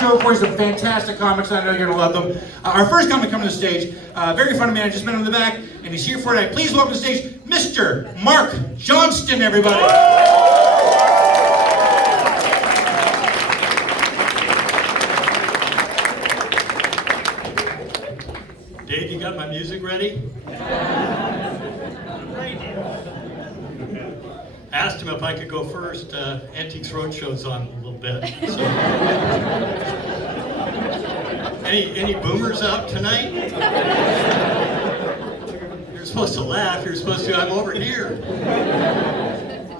Show for some fantastic comics. I know you're gonna love them. Our first comic coming to the stage, very funny man. I just met him in the back, and he's here for tonight. Please welcome to the stage, Mr. Mark Johnston, everybody. Dave, you got my music ready? Asked him if I could go first. Antiques Roadshow's on a little bit. So. Any boomers out tonight? You're supposed to laugh. You're supposed to, I'm over here.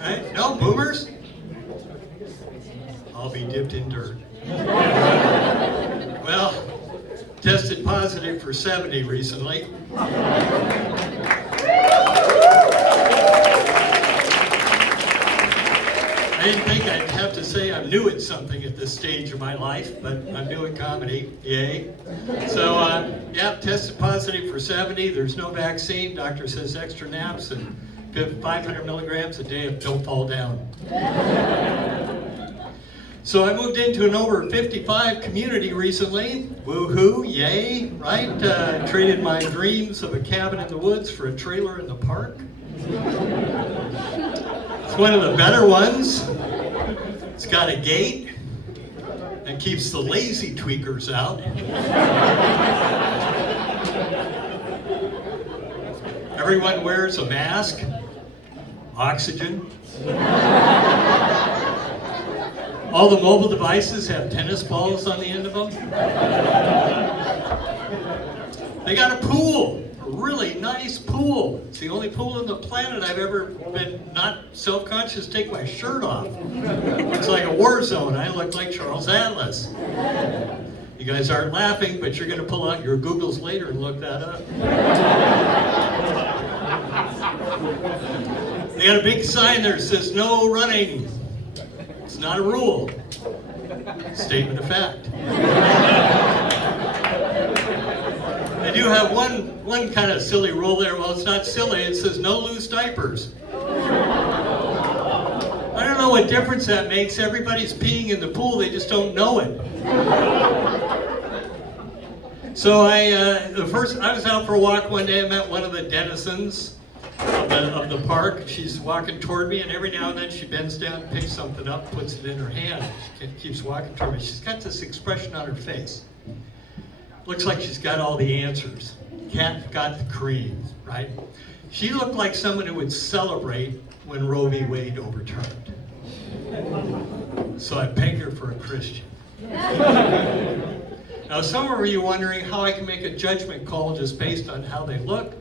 Right? No boomers? I'll be dipped in dirt. Well, tested positive for 70 recently. I didn't think I'd have to say I'm new at something at this stage of my life, but I'm doing comedy, yay. So, yeah, tested positive for 70. There's no vaccine. Doctor says extra naps and 500 milligrams a day of don't fall down. So I moved into an over 55 community recently. Woohoo, yay, right? Traded my dreams of a cabin in the woods for a trailer in the park. It's one of the better ones. It's got a gate and keeps the lazy tweakers out. Everyone wears a mask, oxygen. All the mobile devices have tennis balls on the end of them. They got a pool. A really nice pool. It's the only pool on the planet I've ever been not self-conscious to take my shirt off. It's like a war zone. I look like Charles Atlas. You guys aren't laughing, but you're going to pull out your Googles later and look that up. They got a big sign there that says no running. It's not a rule. Statement of fact. I do have one kind of silly rule there. Well, it's not silly. It says no loose diapers. I don't know what difference that makes. Everybody's peeing in the pool. They just don't know it. So I was out for a walk one day. I met one of the denizens of the park. She's walking toward me, and every now and then she bends down, picks something up, puts it in her hand. She keeps walking toward me. She's got this expression on her face. Looks like she's got all the answers. Cat got the cream, right? She looked like someone who would celebrate when Roe v. Wade overturned. So I pegged her for a Christian. Now, some of you are wondering how I can make a judgment call just based on how they look,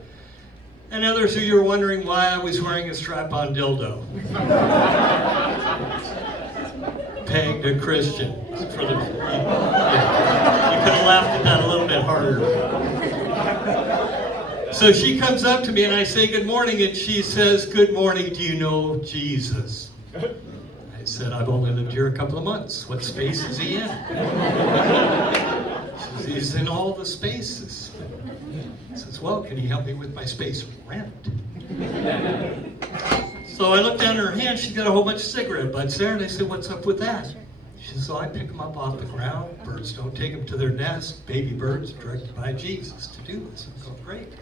and others of you are wondering why I was wearing a strap-on dildo. Pegged a Christian. For the, you could have laughed at that a little bit harder. So she comes up to me and I say good morning, and she says, good morning, do you know Jesus? I said, I've only lived here a couple of months. What space is he in? She says, he's in all the spaces. I says, well, can you help me with my space rent? So I looked down at her hand, she's got a whole bunch of cigarette butts there, and I said, what's up with that? She says, I pick them up off the ground. Birds don't take them to their nest. Baby birds are directed by Jesus to do this. I go, great.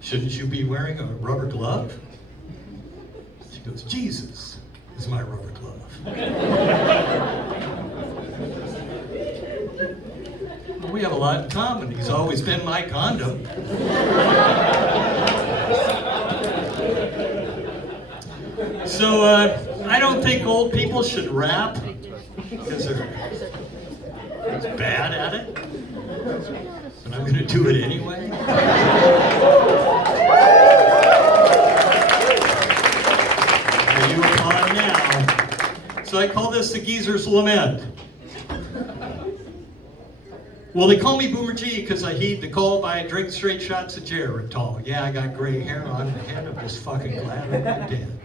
Shouldn't you be wearing a rubber glove? She goes, Jesus is my rubber glove. Well, we have a lot in common. He's always been my condom. So I don't think old people should rap because they're bad at it, but I'm going to do it anyway. Now you applaud now. So I call this the Geezer's Lament. Well, they call me Boomer G because I heed the call by drink straight shots of Geritol. Yeah, I got gray hair on my head. I'm just fucking glad I'm not dead.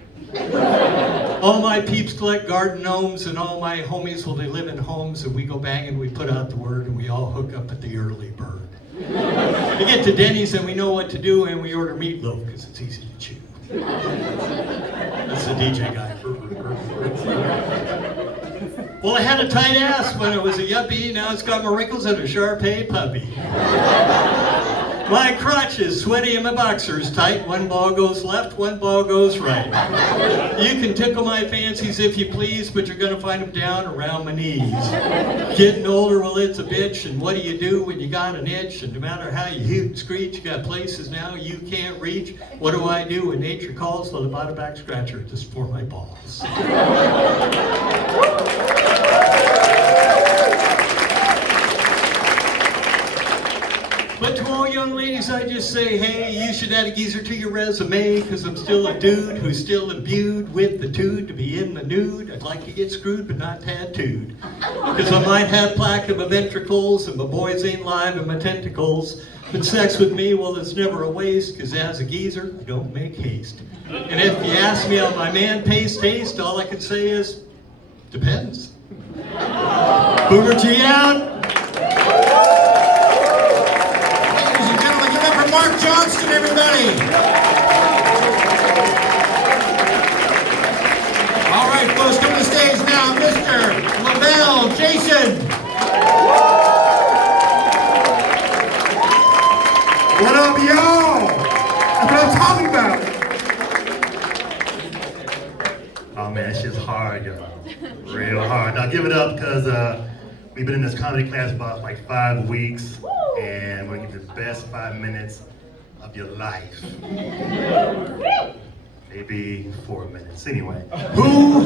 All my peeps collect garden gnomes, and all my homies, well, they live in homes, and we go banging, we put out the word, and we all hook up at the early bird. We get to Denny's, and we know what to do, and we order meatloaf, because it's easy to chew. That's the DJ guy. Well, I had a tight ass when I was a yuppie. Now it's got more wrinkles than a Shar-Pei puppy. My crotch is sweaty and my boxer's tight. One ball goes left, one ball goes right. You can tickle my fancies if you please, but you're gonna find them down around my knees. Getting older, well, it's a bitch, and what do you do when you got an itch? And no matter how you hoot and screech, you got places now you can't reach. What do I do when nature calls? Well, I bought a back scratcher just for my balls. But to all young ladies, I just say, hey, you should add a geezer to your resume, because I'm still a dude who's still imbued with the tude to be in the nude. I'd like to get screwed, but not tattooed. Because I might have plaque in my ventricles, and my boys ain't live in my tentacles. But sex with me, well, it's never a waste, because as a geezer, I don't make haste. And if you ask me how my man pace taste, all I can say is, depends. Boomer G out. Mark Johnston, everybody! All right, folks, come to the stage now, Mr. LaBelle Jason! What up, y'all? That's what I'm talking about. Oh man, that shit's hard, y'all. Real hard. Now give it up, because we've been in this comedy class about like 5 weeks, and we're gonna give you the best 5 minutes of your life. Maybe 4 minutes. Anyway, who